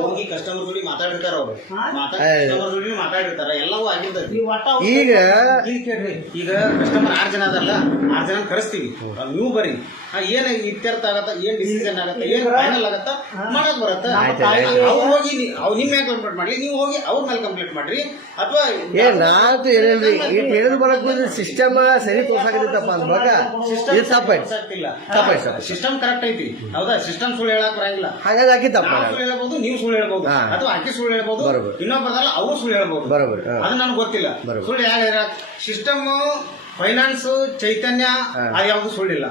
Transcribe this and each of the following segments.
ಹೋಗಿ ಕಸ್ಟಮರ್ ಜೋಡಿ ಮಾತಾಡಿರ್ತಾರ ಅವ್ರು ಕಸ್ಟಮರ್ ಜೋಡಿ ಮಾತಾಡಿರ್ತಾರ ಎಲ್ಲವೂ ಆಗಿರ್ತೈತಿ. ಈಗ ಕಸ್ಟಮರ್ 6 ಜನ ಅದಲ್ಲ, 6 ಜನ ಕರೆಸ್ತೀವಿ, ನೀವು ಬರ್ರಿ, ಏನ್ ಇತ್ಯರ್ಥ ಆಗತ್ತ, ಏನ್ ಡಿಸಿಷನ್ ಆಗತ್ತ, ಏನ್ ಫೈನಲ್ ಆಗತ್ತ ಮಾಡಕ್ ಬರತ್ತ. ಅವ್ರು ಹೋಗಿ ನಿಮ್ ಮೇಲೆ ಕಂಪ್ಲೇಂಟ್ ಮಾಡ್ಲಿ, ನೀವು ಹೋಗಿ ಅವ್ರ ಮೇಲೆ ಕಂಪ್ಲೇಂಟ್ ಮಾಡ್ರಿ. ಅಥವಾ ಸಿಸ್ಟಮ್ ಸರಿ ತೋರ್ಸಾಕತ್ತಪ್ಪ ಅಂದ್ವಾಗ ಸಿಸ್ಟಮ್ ಕರೆಕ್ಟ್ ಐತಿ, ಹೌದಾ? ಸಿಸ್ಟಮ್ ಸುಳ್ಳು ಹೇಳಕ್ ಬರಂಗಿಲ್ಲ. ಹಾಗಾಗಿ ಆಕಿ ತಪ್ಪ ಸುಳ್ಳು ಹೇಳ್ಬಹುದು, ನೀವು ಸುಳ್ಳು ಹೇಳ್ಬಹುದು, ಅಥವಾ ಆಕಿ ಸುಳ್ಳು ಹೇಳ್ಬಹುದು, ಇನ್ನೊಬ್ಬರಲ್ಲ ಅವ್ರು ಸುಳ್ಳು ಹೇಳ್ಬಹುದು. ಬರೋಬರ್, ಅದು ನನಗೆ ಗೊತ್ತಿಲ್ಲ. ಸುಳ್ಳು ಯಾರು ಸಿಸ್ಟಮ್ ಫೈನಾನ್ಸ್ ಚೈತನ್ಯ ಅದು ಯಾವ್ದು ಸುಳ್ಳಿಲ್ಲ.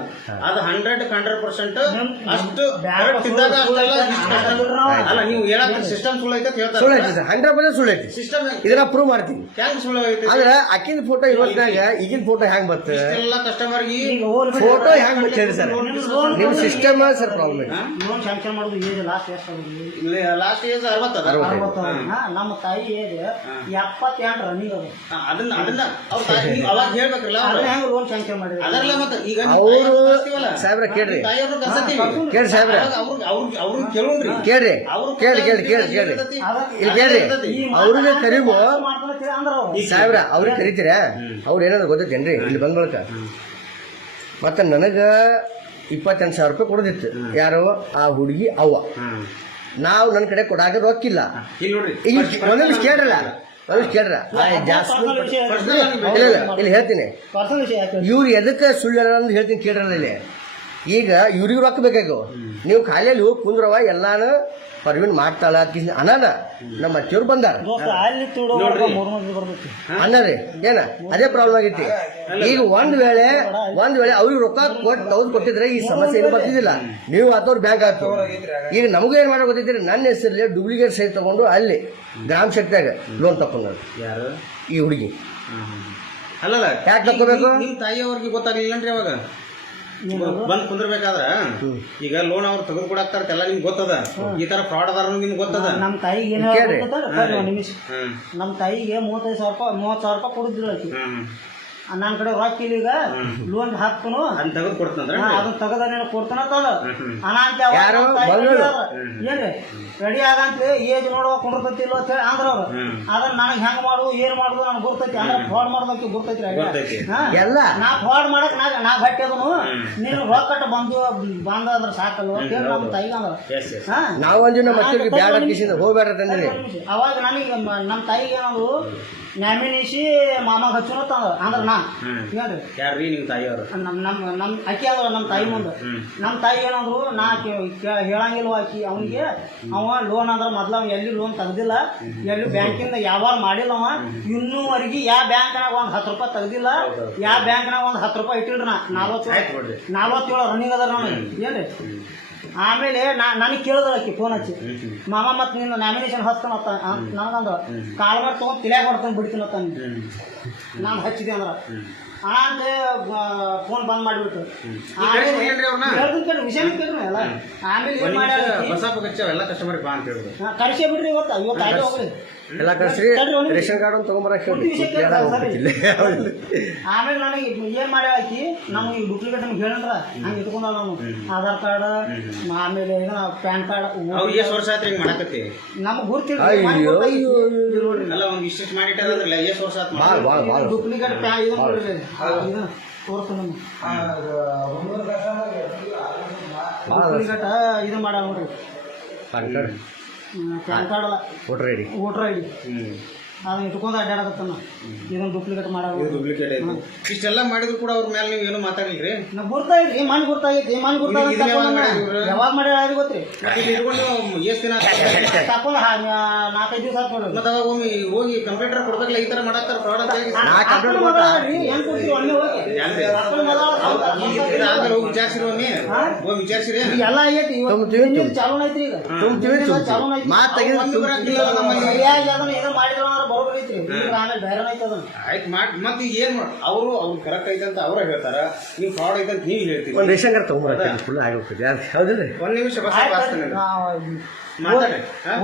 ಅದು 100% ಅಷ್ಟು ಇದ್ದಾಗ ಅಲ್ಲ. ನೀವು ಹೇಳಕ್ ಸಿಸ್ಟಮ್ ಸುಳ್ಳು ಐತೆ ಹೇಳ್ತಾರೆ, 100% ಸುಳ್ಳು ಐತಿ. ಸಿಸ್ಟಮ್ ಇದನ್ನ ಪ್ರೂವ್ ಮಾಡ್ತೀನಿ. ಹೆಂಗ್ ಸುಳ್ಳು ಐತಿ ಆದ್ರೆ ಅಕ್ಕಿನ ಫೋಟೋ ಇರೋದ್ನಾಗ ಈಗಿನ ಫೋಟೋ ಹೆಂಗ್ ಬರ್ತದೆ? ಎಲ್ಲ ಕಸ್ಟಮರ್ ಫೋಟೋ ಹೆಂಗ್ ಬರ್ತದೆ ಸರ್? ನಿಮ್ ಸಿಸ್ಟಮ್ ಸರ್ ಪ್ರಾಬ್ಲಮ್ ಐತಿ. ಲೋನ್ ಸ್ಯಾಂಕ್ಷನ್ ಮಾಡೋದು ಏಜ್ ಲಾಸ್ಟ್ ಲಾಸ್ಟ್ ಏಜ್ 60 ನಮ್ಮ ತಾಯಿ ಏಜ್ 78 ರನ್ನಿಂಗ್ ಅದು. ಅದನ್ನ ಅವಾಗ ಹೇಳ್ಬೇಕಲ್ಲ ಲೋನ್ ಸ್ಯಾಂಕ್ಷನ್ ಮಾಡಿದ್ರೆ ಅದರಲ್ಲ. ಮತ್ತೆ ಈಗ ಅವರು ಸಾಹೇಬ್ರ ಕೇಳ್ರಿ, ಕೇಳಿ ಸಾಹೇಬ್ರ ಅವ್ರು ಕೇಳ್ರಿ, ಕೇಳ್ರಿ, ಕೇಳಿ ಕೇಳಿ ಕೇಳಿ ಕೇಳ್ರಿ, ಇಲ್ಲಿ ಕೇಳ್ರಿ. ಅವ್ರಿಗೆ ಕರಿಗು ಸಾಹೇಬ್ರ, ಅವ್ರಿಗೆ ಕರಿತೀರ? ಅವ್ರು ಏನಾದ್ರು ಗೊತ್ತೇನ್ರಿ? ಇಲ್ಲಿ ಬಂದ್ ಬಳಕ ಮತ್ತೆ ನನಗ 28,000 ರೂಪಾಯಿ ಕೊಡೋದಿತ್ತು. ಯಾರು? ಆ ಹುಡುಗಿ ಅವ್ವ. ನಾವು ನನ್ನ ಕಡೆ ಕೊಡಾಕ ರೊಕ್ಕಿಲ್ಲ. ಇಲ್ಲಿ ಕೇಳ್ರಲ್ಲ, ಕೇಳ್ರ ಜಾಸ್ಮಿನ್ ಇಲ್ಲಿ ಹೇಳ್ತೀನಿ. ಇವ್ರು ಎದಕ್ಕೆ ಸುಳ್ಳು ಅಂತ ಹೇಳ್ತೀನಿ, ಕೇಳ್ರಲ್ಲ. ಇಲ್ಲಿ ಈಗ ಇವ್ರಿಗೆ ರೊಕ್ಕ ಬೇಕಾಗ, ನೀವು ಖಾಲಿಯಲ್ಲಿ ಹೋಗಿ ಕುಂದ್ರವ ಎಲ್ಲಾನು ಪರ್ವಿನ್ ಮಾಡ್ತಾಳ ಅನಾನ. ನಮ್ಮ ಅತ್ತಿಯವ್ರು ಬಂದಾರ ಅನ್ನರಿ ಏನ ಅದೇ ಪ್ರಾಬ್ಲಮ್ ಆಗೈತಿ. ಈಗ ಒಂದ್ ವೇಳೆ ಅವ್ರಿಗೆ ರೊಕ್ಕ ಕೊಟ್ಟಿದ್ರೆ ಈ ಸಮಸ್ಯೆ ಏನು ಬರ್ತಿದ್ದಿಲ್ಲ. ನೀವು ಆತವ್ರು ಬ್ಯಾಂಕ್ ಆಯ್ತು. ಈಗ ನಮಗೂ ಏನ್ ಮಾಡೋ ಗೊತ್ತಿದ್ರೆ, ನನ್ನ ಹೆಸರಲ್ಲಿ ಡೂಪ್ಲಿಕೇಟ್ ಸೈಜ್ ತಗೊಂಡು ಅಲ್ಲಿ ಗ್ರಾಮ ಶಕ್ತಿಯಾಗ ಲೋನ್ ತಕೊಂಡ್ರು. ಯಾರು? ಈ ಹುಡುಗಿ. ಅಲ್ಲಲ್ಲ, ಯಾಕೆ ತಕೋಬೇಕು? ನಿಮ್ ತಾಯಿಯವ್ರಿಗೆ ಗೊತ್ತಾಗ್ಲಿಲ್ಲನ್ರಿ ಅವಾಗ ಬಂದ್ ಕುಂದ್ರಬೇಕಾದ್ರ? ಈಗ ಲೋನ್ ಅವ್ರು ತೆಗೆದು ಕೊಡಾಕ್ತಾರಲ್ಲ, ನಿಮ್ಗೆ ಗೊತ್ತದ ಈ ತರ ಫ್ರಾಡ್ ಅದಾರ ನಿಮ್ಗೆ ಗೊತ್ತದ. ನಮ್ ತಾಯಿಗೆ ನಿಮಿಷ ನಮ್ ತಾಯಿಗೆ 30,000 ರೂಪಾಯಿ ಕೊಡಿದ್ರು. ನನ್ನ ಕಡೆ ರೊಕ್ಕ ಇಲ್ಲ, ಈಗ ಲೋನ್ ಹಾಕ್ತನು ಅದನ್ನ ತೆಗೆದು ಕೊಡ್ತಂದ್ರ ಅದನ್ನ ತೆಗದ ಕೊಡ್ತಾನ ಏನ್ರಿ ರೆಡಿ ಆಗಂತ ಏಜ್ ನೋಡುವ ಕುಂಡ್ರತೈತಿಲ್ಲ ಅಂತ ಹೇಳಿ ಅಂದ್ರ ಅವ್ರು. ಅದನ್ನ ನನಗೆ ಹೆಂಗ್ ಮಾಡು ಏನ್ ಮಾಡುದು ನನಗೆ ಗೊತ್ತೈತಿ. ಅಂದ್ರೆ ಫ್ರಾಡ್ ಮಾಡೋದಕ್ಕೆ ಗೊತ್ತೈತಿ. ನಾ ಫ್ರಾಡ್ ಮಾಡಕ್ ನಾ ಗಟ್ಟಿ ಅದನು, ನೀನು ರೊಕ್ಕ ಬಂದ್ರ ಸಾಕಲ್ವ ನಮ್ಮ ತಾಯಿಗೆ ಅಂದ್ರ. ಅವಾಗ ನನಗೆ ನಮ್ಮ ತಾಯಿಗೆ ಏನದು ನ್ಯಾಮಿನಿಸಿ ಮಾಮಾಗ ಹಚ್ಚುನತ್ತ ಅಂದ್ರ ನಾ ಹೇಳ್ರಿ. ಯಾರ್ರಿ ನಿಮ್ ತಾಯಿಯವರು? ನಮ್ ಅಕ್ಕಿ ಅಂದ್ರ ನಮ್ಮ ತಾಯಿ ಮುಂದೆ. ನಮ್ಮ ತಾಯಿ ಏನಂದ್ರು, ನಾ ಹೇಳಂಗಿಲ್ವ ಆಕಿ ಅವನಿಗೆ. ಅವ ಲೋನ್ ಅಂದ್ರ ಮೊದ್ಲ ಎಲ್ಲಿ ಲೋನ್ ತೆಗ್ದಿಲ್ಲ, ಎಲ್ಲಿ ಬ್ಯಾಂಕಿಂದ ಯಾವಾಗ ಮಾಡಿಲ್ಲ ಅವ. ಇನ್ನೂವರೆಗೆ ಯಾವ ಬ್ಯಾಂಕ್ನಾಗ ಒಂದ್ 10 ರೂಪಾಯಿ ತೆಗ್ದಿಲ್ಲ, ಯಾವ ಬ್ಯಾಂಕ್ನಾಗ ಒಂದ್ 10 ರೂಪಾಯಿ ಇಟ್ಟಿಲ್ರಿ. ನಾ 47 ರನ್ನಿಂಗ್ ಅದ ನಾನು ಏನ್ರಿ. ಆಮೇಲೆ ನನಗೆ ಕೇಳಿದ್ರ ಆಕಿ ಫೋನ್ ಹಚ್ಚಿ, ಮಾಮ ಮತ್ ನಿನ್ನ ನಾಮಿನೇಷನ್ ಹಚ್ತಾನತ್ತ ನನಗಂದ್ರ ಕಾಲ್ ಮಾಡಿ ತಗೊಂಡ್ ತಿಳ್ಯಾಗ ಹೊಡ್ತಾನೆ ಬಿಡ್ತೀನತ್ತ. ನಾನು ಹಚ್ಚಿದೆ ಅಂದ್ರ ಆಮೇಲೆ ಫೋನ್ ಬಂದ್ ಮಾಡಿಬಿಟ್ಟು ವಿಷಯ ಕೇಳ್ರಿ ಅಲ್ಲ. ಆಮೇಲೆ ಏನ್ ಮಾಡ್ಯಾರ ಕಳಿಸೇ ಬಿಡ್ರಿ. ಇವತ್ತು ಆಯ್ತು ಹೋಗ್ರಿ ಎಲ್ಲ ಕಳ್ಸ್ರಿ, ರೇಷನ್ ಕಾರ್ಡ್ ಒಂದು ತಗೊಂಬರಕ್ ಆಮೇಲೆ ನನಗೆ ಏನ್ ಮಾಡ್ಯಾಳ ಆಕಿ, ನಮ್ಗೆ ಈ ಡೂಪ್ಲಿಕೇಟ್ ನಮ್ಗೆ ಹೇಳಂದ್ರ ಹಂಗೆ ಇಟ್ಕೊಂಡ ನಾವು ಆಧಾರ್ ಕಾರ್ಡ್ ಆಮೇಲೆ ಪ್ಯಾನ್ ಕಾರ್ಡ್ ನಮ್ಗೆ ಗುರ್ತಿಲ್ಲ. ಡೂಪ್ಲಿಕೇಟ್ ಇದು ತೋರ್ಸ ಡೂಪ್ಲಿಕೇಟ್ ಇದು ಮಾಡ ನೋಡ್ರಿ. ಪ್ಯಾನ್ ಕಾರ್ಡ್ ಅಲ್ಲ, ವೋಟರ್ ಐಡಿ ಅದನ್ನ ಇಟ್ಕೊಂಡು ಅಡ್ಡಾಡಕತ್ತಾನ. ಇದನ್ನ ಡೂಪ್ಲಿಕೇಟ್ ಡೂಪ್ಲಿಕೇಟ್ ಇಷ್ಟೆಲ್ಲ ಮಾಡಿದ್ರು ಕೂಡ ಅವ್ರ ಮೇಲೆ ನೀವು ಏನು ಮಾತಾಡಿಲ್ರಿ? ನಾ ಗುರ್ತಾಗೈತಿ, ಮನ್ ಗುರ್ತಾಗೈತಿ, ಮನ್ ಗುರ್ತಾಗ ಯಾವಾಗ ಮಾಡ್ಯಾರ ಅದು ಗೊತ್ತ್ರಿ. ಎಷ್ಟು ದಿನ ತಕೊಂಡ್ 4-5 ದಿವಸ ಆತ್ ನೋಡ್ರಿ. ಮತ್ತೆ ಹೋಗಿ ಕಂಪ್ಯೂಟರ್ ಕೊಡ್ಬೇಕಲ್ಲ, ಈ ತರ ಮಾಡಾಕ್ತಾರ ಫ್ರಾಡ್ ಅಂತ ಹೇಳಿ ಏನ್ ಕೊಡ್ತೀವಿ ಒಮ್ಮೆ ಹೋಗಿ ವಿಚಾರಿಸಿರಿ, ಒಮ್ಮೆ ಹೋಗಿ ವಿಚಾರಿಸಿರಿ. ಎಲ್ಲ ಆಗೈತಿ, ಚಾಲೂ ಐತ್ರಿ. ಈಗ ಚಾಲೂ ಐತಿ. ಏನೋ ಮಾಡಿದ್ರು ಮತ್ತೆ ಏನ್ ಅವ್ರು ಕರೆಕ್ಟ್ ಐತೆ ಅಂತ ಅವ್ರ ಹೇಳ್ತಾರ, ನೀವು ಫ್ರಾಡ್ ಐತೆ ಅಂತ ನೀವು ಹೇಳ್ತೀವಿ. ಒಂದು ರೇಷನ್ ಕಾರ್ಡ್ ತಗೊಂಡ್ಬರಕ್ಕೆ ಹೌದಿಲ್ಲ. 1 ನಿಮಿಷ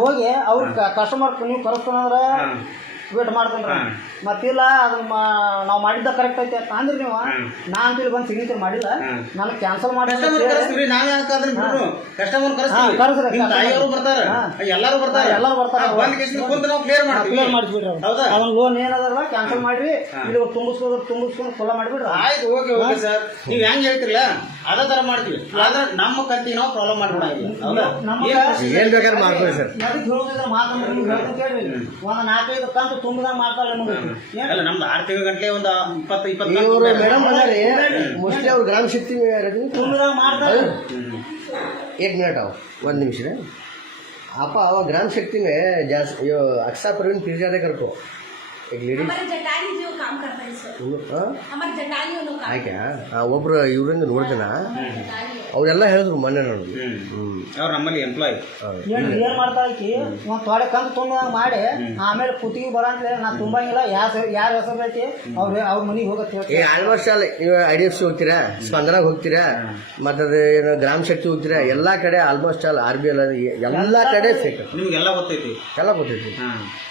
ಹೋಗಿ ಅವ್ರ ಕಸ್ಟಮರ್ ನೀವು ಕರೆಸ್ತಾನಂದ್ರ ವೇಟ್ ಮಾಡ್ತಾನ. ಮತ್ತಿಲ್ಲ ಅದನ್ನ ನಾವು ಮಾಡಿದ್ದ ಕರೆಕ್ಟ್ ಐತೆ ಅಂತ ಅಂದ್ರಿ ನೀವು ನಾ ಅಂತ ಇಲ್ಲಿ ಬಂದು ಸಿಗ್ನೇಚರ್ ಮಾಡಿಲ್ಲ ನನಗೆ ಕ್ಯಾನ್ಸಲ್ ಮಾಡಿ ಕಸ್ಟಮರ್ ಕರೆಸ್ತೀವಿ ನಾವೇ ಹಾಕಾದ್ರೆ ಕಸ್ಟಮರ್ ಕರೆಸ್ರಿ. ಕರೆಸ್ತೀವಿ ನಿಮ್ಮ ತಾಯಿಯವರು ಬರ್ತಾರ ಎಲ್ಲರೂ ಬರ್ತಾರೆ ಎಲ್ಲರೂ ಬರ್ತಾರೆ. ಬಂದ್ ಕೇಸಿಂದ ಕುಂತು ನಾವು ಕ್ಲಿಯರ್ ಮಾಡ್ತೀವಿ ಮಾಡಿಸ್ಬಿಡ್ರಿ ಹೌದಾ ಅದನ್ನ ಲೋನ್ ಏನದಲ್ಲ ಕ್ಯಾನ್ಸಲ್ ಮಾಡ್ರಿ ಇಲ್ಲಿ ತುಂಬಿಸ್ಕೊಂಡು ಫುಲ್ಲ ಮಾಡಿಬಿಡ್ರಿ ಆಯ್ತು ಓಕೆ ಸರ್ ನೀವ್ ಹೆಂಗ್ ಹೇಳ್ತಿರಲ್ಲ ಅದೇ ತರ ಮಾಡ್ತೀವಿ ಆದ್ರೆ ನಮ್ಮ ಕಂತಿಗೆ ನಾವು ಪ್ರಾಬ್ಲಮ್ ಮಾಡ್ಕೊಡಂಗಿಲ್ಲ ಹೌದಾ ಏನ್ ಬೇಕಾದ್ರೆ ಮಾಡ್ಕೊಳ್ಳಿ ಸರ್. ಎದಕ್ಕೆ ಹೇಳೋದಿದ್ರೆ ಮಾತಂದ್ರೆ ನೀವು ಹೇಳ್ತೀನಿ ಕೇಳ್ರಿ ಒಂದು 4-5 ಕಂತು ತುಂಬಿದಾಗ ಮಾಡ್ತಾರೆ ನಿಮಗೆ ಅಲ್ಲ ನಮ್ದು 6 ತಿಂಗಳ ಗಂಟ್ಲೆ ಒಂದು 20 ಇವರು ಮೇಡಮ್ ಅದಾರೆ ಮೋಸ್ಟ್ಲಿ ಅವ್ರು ಗ್ರಾಮ ಶಕ್ತಿ ತುಂಬಿದಾಗ ಮಾಡ್ತಾರೆ एक मिनट आओ 1 निमिष रे आपा अव ग्राम शक्ति में जास्त यो अक्सा प्रवीण पिरजादे करको एक लेडीज हमारे जटाली जो काम करता है सर हमारे जटालियों लोग काम ಆಯ್ಕೆ ಒಬ್ರು ಇವ್ರಿಂದ ನೋಡ್ದನ ಅವರೆಲ್ಲ ಹೇಳಿದ್ರು ಮೊನ್ನೆ ನೋಡಿ ಅವ್ರು ನಮ್ಮಲ್ಲಿ ಎಂಪ್ಲಾಯ್ ಏನ್ ಮಾಡ್ತಾ ಐತಿ ಒಂದ್ ತೊಡೆ ಕಂತು ತುಂಬಿದಾಗ ಮಾಡಿ ಆಮೇಲೆ ಕುತ್ತಿಗೆ ಬರಂತ ನಾ ತುಂಬಂಗಿಲ್ಲ ಯಾರ ಹೆಸರು ಐತಿ ಅವ್ರ ಮನಿಗೆ ಹೋಗತ್ತೆ ಈಗ ಆಲ್ಮೋಸ್ಟ್ ಆಲ್ ನೀವು IDFC ಹೋಗ್ತೀರಾ ಸ್ಪಂದನಾಗ ಹೋಗ್ತೀರಾ ಮತ್ತೆ ಏನು ಗ್ರಾಮ ಶಕ್ತಿ ಹೋಗ್ತೀರಾ ಎಲ್ಲಾ ಕಡೆ ಆಲ್ಮೋಸ್ಟ್ ಆಲ್ RBL ಎಲ್ಲಾ ಕಡೆ ಫೇಕ್ ನಿಮ್ಗೆಲ್ಲ ಗೊತ್ತೈತಿ ಎಲ್ಲ ಗೊತ್ತೈತಿ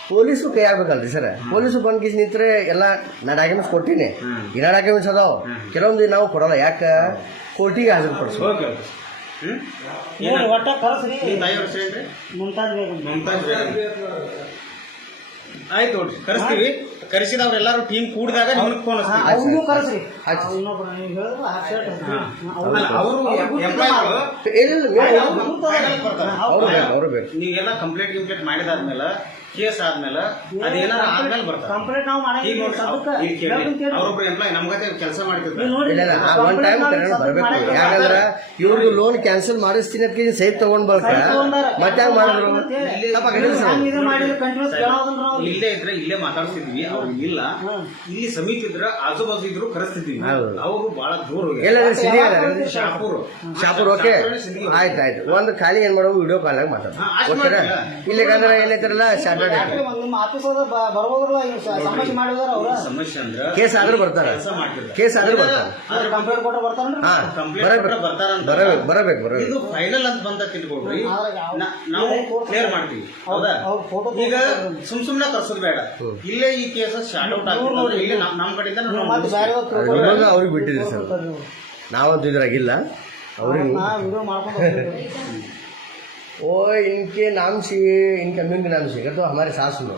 ಪೊಲೀಸು ಕೈ ಆಗ್ಬೇಕಲ್ರಿ ಸರ್ ಪೊಲೀಸು ಬಂದ್ ಕಿಸ್ ನಿಂತ್ರೆ ಎಲ್ಲ ನಾ ಡಾಕ್ಯುಮೆಂಟ್ಸ್ ಕೊಟ್ಟಿನಿ ಇನ್ನ ಡಾಕ್ಯುಮೆಂಟ್ಸ್ ಅದಾವ ಕೆಲವೊಂದು ನಾವು ಕೊಡಲ್ಲ ಯಾಕೆ ಕೋರ್ಟಿಗೆ ಹಾಜರುಪಡಿಸೋ ಓಕೆ ಒಟ್ಟ ಕರೆಸ್ರಿ ನಿಮ್ಮ ತಾಯಿ ವರ್ಷ ಏನ್ರಿ ಮುಂತಾದ್ ಬೇಕು ಮಮತಾಜ್ ಆಯ್ತು ನೋಡ್ರಿ ಕರೆಸ್ತೀವಿ ಕರೆಸಿದವ್ರೆಲ್ಲಾರು ಟೀಮ್ ಕೂಡಿದಾಗ ನಿಮ್ಗೆ ಫೋನ್ ಅವ್ನು ಕರೆಸ್ರಿ ಆಯ್ತು. ಇನ್ನೊಬ್ರು ನೀವು ಹೇಳಿದ್ರು ಅವರು ಎಂಪ್ಲಾಯ್ಗಳು ಅವರು ಬೇಕು ನೀವೆಲ್ಲ ಕಂಪ್ಲೇಂಟ್ ಮಾಡಿದಾದ್ಮೇಲೆ ಕೇಸ್ ಆದ್ಮೇಲೆ ಅದೇನಾರ ಆದ್ಮೇಲೆ ಬರ್ತಾರೆ ಕಂಪ್ಲೇಂಟ್ ನಾವು ಈಗ ಮಾಡಂಗಿಲ್ಲ ಅವ್ರೊಬ್ರು ಎಂಪ್ಲಾಯ್ ನಮ್ಮ ಜೊತೆ ಕೆಲಸ ಮಾಡ್ತಿರ್ತಾರೆ ಇಲ್ಲ ಒನ್ ಟೈಮ್ ಬರ್ಬೇಕು ಯಾಕಂದ್ರ ಇವ್ರದ್ದು ಲೋನ್ ಕ್ಯಾನ್ಸಲ್ ಮಾಡಿಸ್ತೀನಿ ಅದಕ್ಕೆ ಸೈಟ್ ತಗೊಂಡ್ ಬರ್ಕ ಮತ್ತೆ ಹ್ಯಾಂಗ ಮಾಡಿದ್ರು ಇಲ್ಲೇ ಇದ್ರೆ ಇಲ್ಲೇ ಮಾತಾಡ್ತಿದ್ವಿ ಅವ್ರು ಇಲ್ಲ ಇಲ್ಲಿ ಸಮೀಪ ಇದ್ರ ಆಜು ಬಾಜು ಇದ್ರು ಕರೆಸ್ತಿದ್ವಿ ಅವರು ಬಹಳ ದೂರ ಎಲ್ಲಾದ್ರೆ ಸಿಟಿ ಶಾಪೂರ್ ಶಾಪೂರ್ ಓಕೆ ಆಯ್ತು ಆಯ್ತು ಒಂದು ಖಾಲಿ ಏನ್ ಮಾಡೋ ವಿಡಿಯೋ ಕಾಲ್ನಾಗ ಮಾತಾಡ ಓಕೆನಾ ಇಲ್ಲಿಗಂದ್ರೆ ಏನೈತಿರಲ್ಲ ಸ್ಯಾಟರ್ಡೆ ನಿಮ್ಮ ಆಫೀಸ್ ಬರ್ಬೋದ್ರಲ್ಲ ಸಮಸ್ಯೆ ಮಾಡಿದಾರ ಅವ್ರ ಸಮಸ್ಯೆ ಅಂದ್ರೆ ಕೇಸ್ ಆದ್ರೂ ಬರ್ತಾರ ಕೆಲಸ ಮಾಡ್ತಿರ್ತಾರೆ ಕೇಸ್ ಆದ್ರೂ ಬರ್ತಾರ ಕಂಪ್ಲೇಂಟ್ ಕೊಟ್ಟ ಬರ್ತಾರನ್ರಿ ಹಾ ಬರಬೇಕು ಇದು ಫೈನಲ್ ಅಂತ ಬಂದ ತಿಳ್ಕೊಡ್ರಿ ನಾವು ಕ್ಲಿಯರ್ ಮಾಡ್ತೀವಿ ಹೌದಾ ಈಗ ಸುಮ್ನೆ ಕರ್ಸೋದು ಬೇಡ ಇಲ್ಲೇ ಈ ಕೇಸ್ ಶಾರ್ಟ್ ಔಟ್ ಆಗ್ತದೆ ಇಲ್ಲೇ ನಮ್ಮ ಕಡೆಯಿಂದ ಇವಾಗ ಅವ್ರಿಗೆ ಬಿಟ್ಟಿದ್ರಿ ಸರ್ ನಾವಂತೂ ಇದ್ರಾಗಿಲ್ಲ ಅವ್ರಿಗೆ ವಿಡಿಯೋ ಮಾಡ್ಕೊಂಡು ओ इनके नाम से इनका अम्मी के नाम से अगर तो हमारे सास लो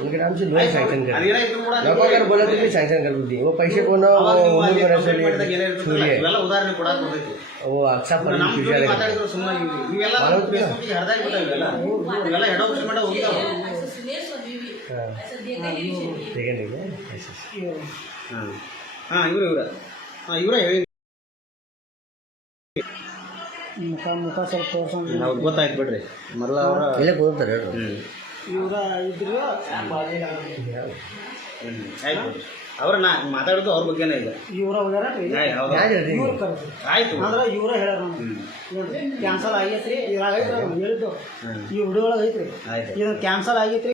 उनके नाम से लोन सैंक्शन कर लोगों अगर बोला तो सैंक्शन कर दी वो पैसे को ना ಉದಾಹರಣೆ ಕೊಡಕ್ಕೆ ಹೋಗ್ತೈತಿ वो अच्छा पर ಮಾತಾಡಿದ್ರು ಸುಮ್ಮನೆ ಇವೆಲ್ಲ ಫೇಸ್ಬುಕ್ಗೆ ಹರಿದಾಗಿ ಬಿಟ್ಟಾವೆಲ್ಲ ಇವೆಲ್ಲ ಹೆಡ್ ಆಫೀಸ್ ಮಟ್ಟ ಹೋಗಿದಾವ ऐसे सुरेश और बीवी ऐसे देखा नहीं चाहिए देखेंगे ಹಾ ಇವರ ಹೇಳಿ ಮುಖ ಸ್ವಲ್ಪ ತೋರ್ಸಂಗ್ ಅವ್ರಿಗೆ ಗೊತ್ತಾಯ್ತು ಬಿಡ್ರಿ ಮೊದಲ ಅವರ ಇಲ್ಲೇ ಕೂತಾರೆ ಇವ್ರ ಇದ್ರು ಆಯ್ತು ಅವ್ರ ನಾ ಮಾತಾಡೋದು ಅವ್ರ ಬಗ್ಗೆನೇ ಇದೆ ಇವ್ರ ಹೋಗ್ಯಾರ ಇವ್ರ ಕರೆಸಿ ಆಯ್ತು ಅಂದ್ರೆ ಇವ್ರ ಹೇಳ್ಯಾರ ಕ್ಯಾನ್ಸಲ್ ಆಗೈತ್ರಿ ಇದ್ರಾಗ ಐತ್ರಿ ಹೇಳಿದ್ದು ಈ ವಿಡಿಯೋ ಒಳಗೆ ಐತ್ರಿ ಆಯ್ತು ಇದನ್ನ ಕ್ಯಾನ್ಸಲ್ ಆಗೈತ್ರಿ